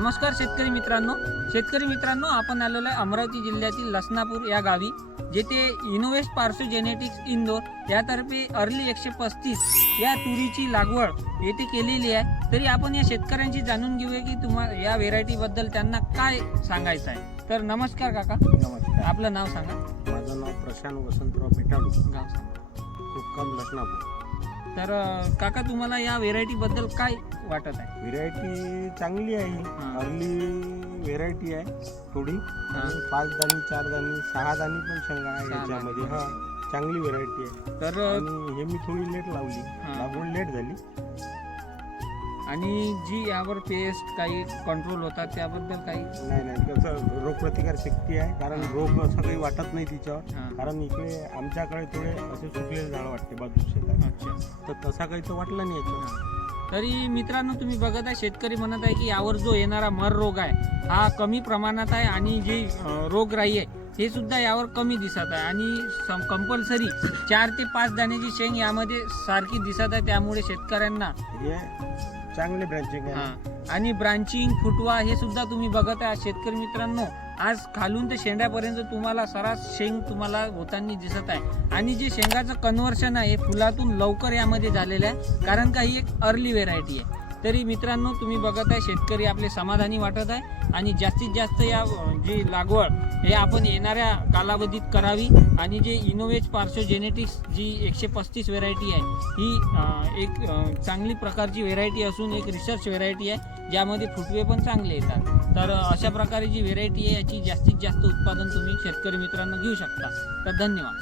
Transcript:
नमस्कार शेतकरी मित्रांनो. शेतकरी मित्रांनो आपण आलेलो आहे अमरावती जिल्ह्यातील लसनापूर या गावी जेथे इनोवेस्ट पार्सो जेनेटिक्स इंदोर यातर्फे अर्ली एकशे पस्तीस या तुरीची लागवड येथे केलेली आहे. तरी आपण या शेतकऱ्यांची जाणून घेऊया की तुम्हाला या व्हेरायटीबद्दल त्यांना काय सांगायचं आहे. तर नमस्कार काका. नमस्कार. आपलं नाव सांगा. माझं नाव प्रशांत वसंतराव पिटाळू गाव सांगा. लखनापूर तर काका तुम्हाला या व्हेरायटीबद्दल काय वाटत आहे? व्हेरायटी चांगली आहे. हा. अर्ली व्हेरायटी आहे थोडी. हा. आणि पाच दाणी चार दाणी सहा दाणी पण शेंगा आहे सहा याच्यामध्ये. हा चांगली व्हेरायटी आहे. तर आणि हे मी थोडी लेट लावली. हा. लागवड लेट झाली. आणि जी यावर पेस्ट काही कंट्रोल होतात त्याबद्दल काही? नाही नाही कसं रोगप्रतिकार शक्ती आहे. कारण. रोग असं काही वाटत नाही तिच्यावर. कारण इकडे आमच्याकडे थोडे असे सुकलेले झाड वाटते बाजू शेतात. अच्छा. तर तसा काही तर वाटला नाही याच्यावर. तरी मित्रांनो तुम्ही बघत आहे शेतकरी म्हणत आहे की यावर जो येणारा मर रोग आहे हा कमी प्रमाणात आहे आणि जी रोगराई आहे हे सुद्धा यावर कमी दिसत आहे. आणि कंपल्सरी चार ते पाच दाण्याची शेंग यामध्ये सारखी दिसत आहे त्यामुळे शेतकऱ्यांना चांगले ब्रँचिंग आहे. हा. आणि ब्रांचिंग फुटवा हे सुद्धा तुम्ही बघत आहे शेतकरी मित्रांनो. आज खालून ते शेंड्यापर्यंत तुम्हाला सरास शेंग तुम्हाला होताना दिसत आहे. आणि जे शेंगाचं कन्व्हर्शन आहे हे फुलातून लवकर यामध्ये झालेलं आहे. कारण का ही एक अर्ली व्हेरायटी आहे. तरी मित्रांनो तुम्ही बघत आहे शेतकरी आपले समाधानी वाटत आहे आणि जास्तीत जास्त या जी लागवड हे आपण येणाऱ्या कालावधीत करावी आणि जे इनोवेज पार्सो जेनेटिक्स जी एकशे पस्तीस व्हेरायटी आहे ही एक चांगली प्रकारची व्हेरायटी असून एक रिसर्च व्हेरायटी आहे ज्यामध्ये फुटवे पण चांगले येतात. तर अशा प्रकारे जी व्हेरायटी आहे याची जास्तीत जास्त उत्पादन तुम्ही शेतकरी मित्रांनो घेऊ शकता. तर धन्यवाद.